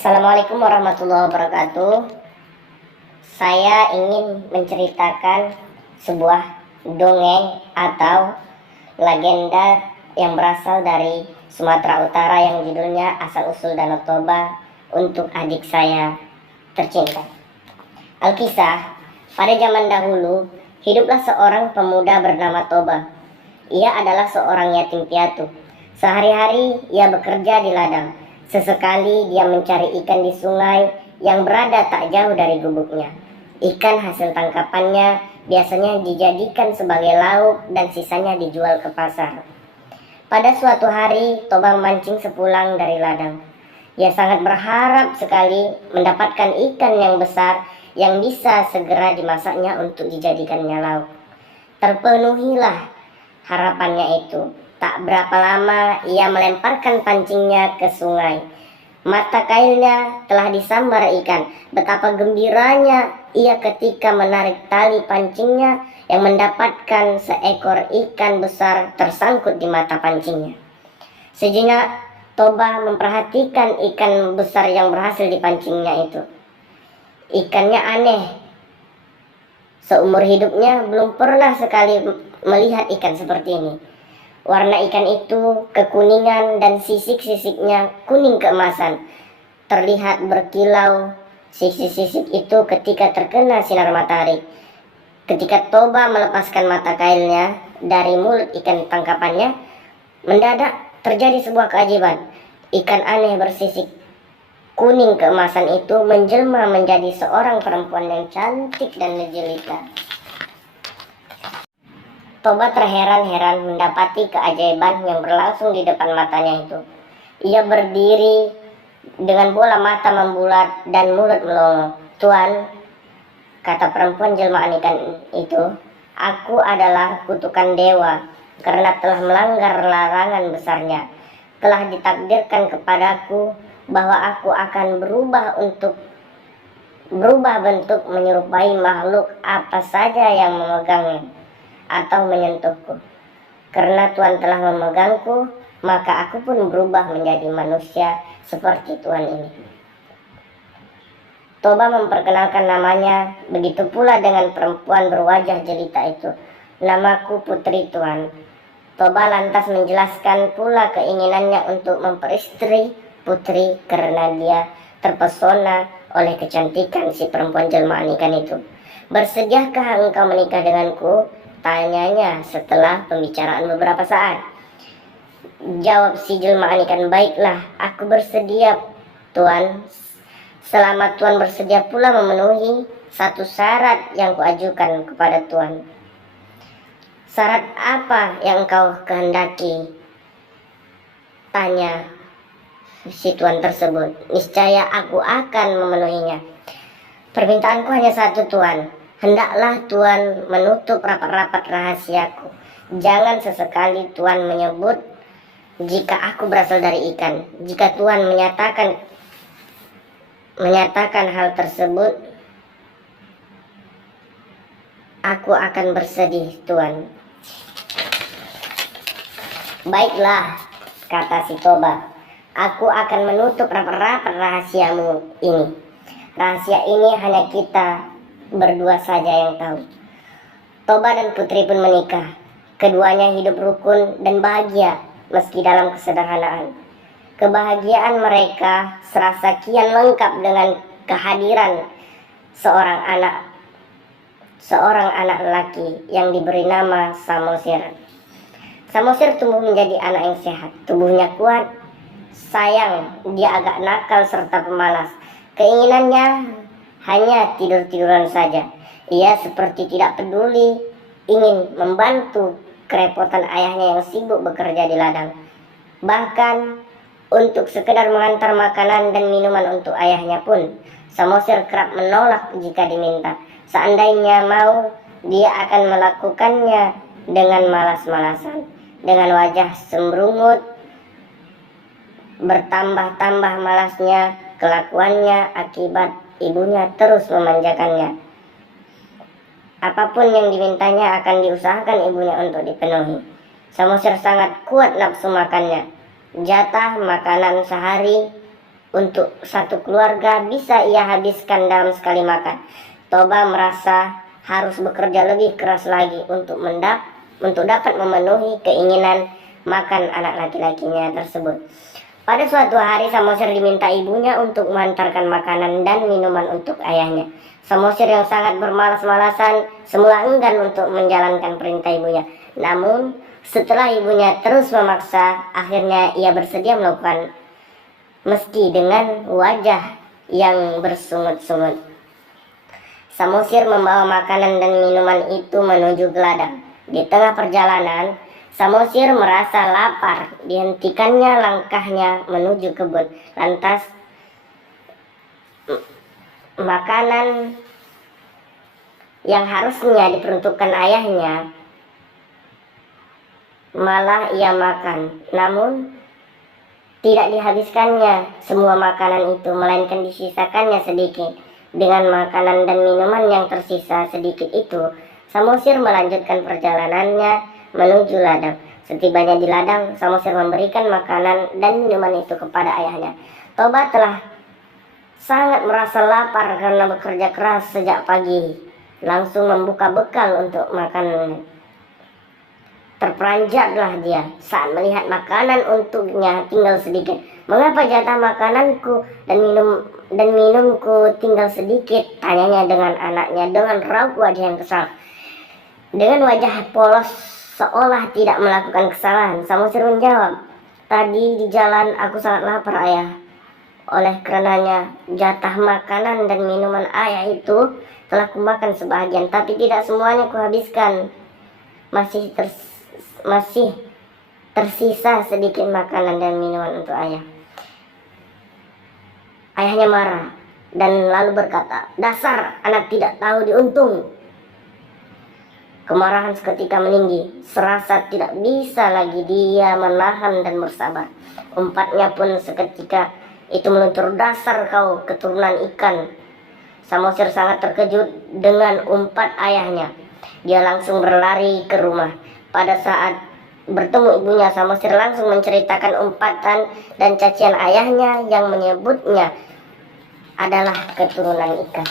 Assalamualaikum warahmatullahi wabarakatuh. Saya ingin menceritakan sebuah dongeng atau legenda yang berasal dari Sumatera Utara yang judulnya Asal Usul Danau Toba untuk adik saya tercinta. Alkisah, pada zaman dahulu hiduplah seorang pemuda bernama Toba. Ia adalah seorang yatim piatu. Sehari-hari ia bekerja di ladang. Sesekali dia mencari ikan di sungai yang berada tak jauh dari gubuknya. Ikan hasil tangkapannya biasanya dijadikan sebagai lauk dan sisanya dijual ke pasar. Pada suatu hari, Toba memancing sepulang dari ladang. Ia sangat berharap sekali mendapatkan ikan yang besar yang bisa segera dimasaknya untuk dijadikannya lauk. Terpenuhilah harapannya itu. Tak berapa lama ia melemparkan pancingnya ke sungai. Mata kailnya telah disambar ikan. Betapa gembiranya ia ketika menarik tali pancingnya yang mendapatkan seekor ikan besar tersangkut di mata pancingnya. Sejenak Toba memperhatikan ikan besar yang berhasil dipancingnya itu. Ikannya aneh. Seumur hidupnya belum pernah sekali melihat ikan seperti ini. Warna ikan itu kekuningan dan sisik-sisiknya kuning keemasan. Terlihat berkilau sisik-sisik itu ketika terkena sinar matahari. Ketika Toba melepaskan mata kailnya dari mulut ikan tangkapannya, mendadak terjadi sebuah keajaiban. Ikan aneh bersisik kuning keemasan itu menjelma menjadi seorang perempuan yang cantik dan menjelita. Toba terheran-heran mendapati keajaiban yang berlangsung di depan matanya itu. Ia berdiri dengan bola mata membulat dan mulut melongo. "Tuan," kata perempuan jelmaan ikan itu, "aku adalah kutukan dewa karena telah melanggar larangan besarnya. Telah ditakdirkan kepadaku bahwa aku akan berubah bentuk menyerupai makhluk apa saja yang memegangnya atau menyentuhku. Karena Tuhan telah memegangku, maka aku pun berubah menjadi manusia seperti Tuhan ini." Toba memperkenalkan namanya, begitu pula dengan perempuan berwajah jelita itu. "Namaku Putri, Tuan." Toba lantas menjelaskan pula keinginannya untuk memperistri Putri karena dia terpesona oleh kecantikan si perempuan jelmaan ikan itu. "Bersediakah engkau menikah denganku?" tanyanya setelah pembicaraan beberapa saat. Jawab si jelmaan ikan, "Baiklah, aku bersedia, Tuan. Selama Tuan bersedia pula memenuhi satu syarat yang kuajukan kepada Tuan." "Syarat apa yang engkau kehendaki?" tanya si tuan tersebut. "Niscaya aku akan memenuhinya. Permintaanku hanya satu, Tuan. Hendaklah Tuan menutup rapat-rapat rahasiaku. Jangan sesekali Tuan menyebut jika aku berasal dari ikan. Jika Tuan menyatakan hal tersebut, aku akan bersedih, Tuan." "Baiklah," kata si Toba, "aku akan menutup rapat-rapat rahasiamu ini. Rahasia ini hanya kita berdua saja yang tahu." Toba dan Putri pun menikah. Keduanya hidup rukun dan bahagia meski dalam kesederhanaan. Kebahagiaan mereka serasa kian lengkap dengan kehadiran seorang anak lelaki yang diberi nama Samosir. Samosir tumbuh menjadi anak yang sehat. Tubuhnya kuat. Sayang, dia agak nakal serta pemalas. Keinginannya hanya tidur-tiduran saja. Ia seperti tidak peduli, ingin membantu kerepotan ayahnya yang sibuk bekerja di ladang. Bahkan untuk sekedar mengantar makanan dan minuman untuk ayahnya pun, Samosir kerap menolak jika diminta. Seandainya mau, dia akan melakukannya dengan malas-malasan. Dengan wajah sembrungut, bertambah-tambah malasnya kelakuannya akibat ibunya terus memanjakannya. Apapun yang dimintanya akan diusahakan ibunya untuk dipenuhi. Samosir sangat kuat nafsu makannya. Jatah makanan sehari untuk satu keluarga bisa ia habiskan dalam sekali makan. Toba merasa harus bekerja lebih keras lagi untuk dapat memenuhi keinginan makan anak laki-lakinya tersebut. Pada suatu hari Samosir diminta ibunya untuk mengantarkan makanan dan minuman untuk ayahnya. Samosir yang sangat bermalas-malasan semula enggan untuk menjalankan perintah ibunya. Namun setelah ibunya terus memaksa, akhirnya ia bersedia melakukan meski dengan wajah yang bersungut-sungut. Samosir membawa makanan dan minuman itu menuju ke ladang. Di tengah perjalanan, Samosir merasa lapar. Dihentikannya langkahnya menuju kebun. Lantas makanan yang harusnya diperuntukkan ayahnya malah ia makan. Namun tidak dihabiskannya semua makanan itu, melainkan disisakannya sedikit. Dengan makanan dan minuman yang tersisa sedikit itu, Samosir melanjutkan perjalanannya menuju ladang. Setibanya di ladang, Samosir memberikan makanan dan minuman itu kepada ayahnya. Toba telah sangat merasa lapar karena bekerja keras sejak pagi. Langsung membuka bekal untuk makan. Terperanjatlah dia saat melihat makanan untuknya tinggal sedikit. Mengapa jatah makananku dan minumku tinggal sedikit? Tanyanya dengan anaknya dengan raut wajah yang kesal. Dengan wajah polos seolah tidak melakukan kesalahan, Samosir menjawab, "Tadi di jalan aku sangat lapar, ayah. Oleh karenanya jatah makanan dan minuman ayah itu telah kumakan sebagian, tapi tidak semuanya kuhabiskan. Masih tersisa sedikit makanan dan minuman untuk ayah." Ayahnya marah dan lalu berkata, "Dasar anak tidak tahu diuntung." Kemarahan seketika meninggi, serasa tidak bisa lagi dia menahan dan bersabar. Umpatnya pun seketika itu meluntur, "Dasar kau keturunan ikan." Samosir sangat terkejut dengan umpat ayahnya. Dia langsung berlari ke rumah. Pada saat bertemu ibunya, Samosir langsung menceritakan umpatan dan cacian ayahnya yang menyebutnya adalah keturunan ikan.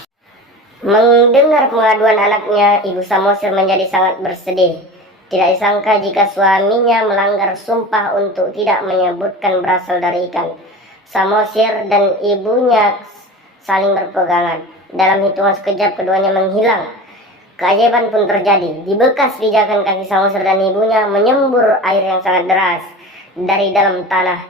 Mendengar pengaduan anaknya, ibu Samosir menjadi sangat bersedih. Tidak disangka jika suaminya melanggar sumpah untuk tidak menyebutkan berasal dari ikan. Samosir dan ibunya saling berpegangan. Dalam hitungan sekejap keduanya menghilang. Keajaiban pun terjadi. Di bekas pijakan kaki Samosir dan ibunya menyembur air yang sangat deras dari dalam tanah.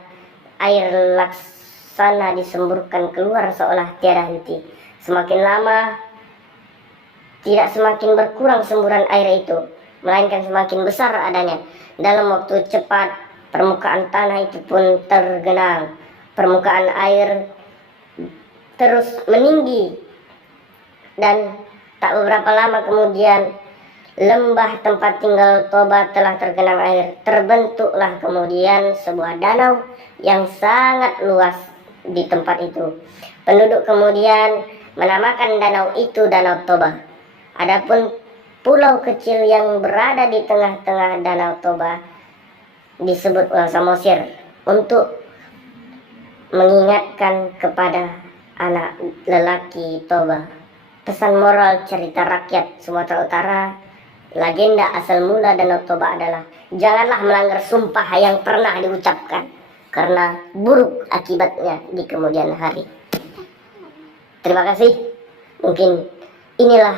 Air laksana disemburkan keluar seolah tiada henti. Semakin lama tidak semakin berkurang semburan air itu, melainkan semakin besar adanya. Dalam waktu cepat permukaan tanah itu pun tergenang. Permukaan air terus meninggi dan tak beberapa lama kemudian lembah tempat tinggal Toba telah tergenang air. Terbentuklah kemudian sebuah danau yang sangat luas di tempat itu. Penduduk kemudian menamakan danau itu Danau Toba. Adapun pulau kecil yang berada di tengah-tengah Danau Toba disebut ulang Samosir untuk mengingatkan kepada anak lelaki Toba. Pesan moral cerita rakyat Sumatera Utara, legenda asal mula Danau Toba adalah janganlah melanggar sumpah yang pernah diucapkan, karena buruk akibatnya di kemudian hari. Terima kasih. Mungkin inilah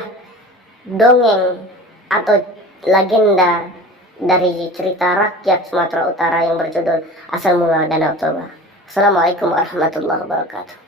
dongeng atau legenda dari cerita rakyat Sumatera Utara yang berjudul Asal Mula Danau Toba. Assalamualaikum warahmatullahi wabarakatuh.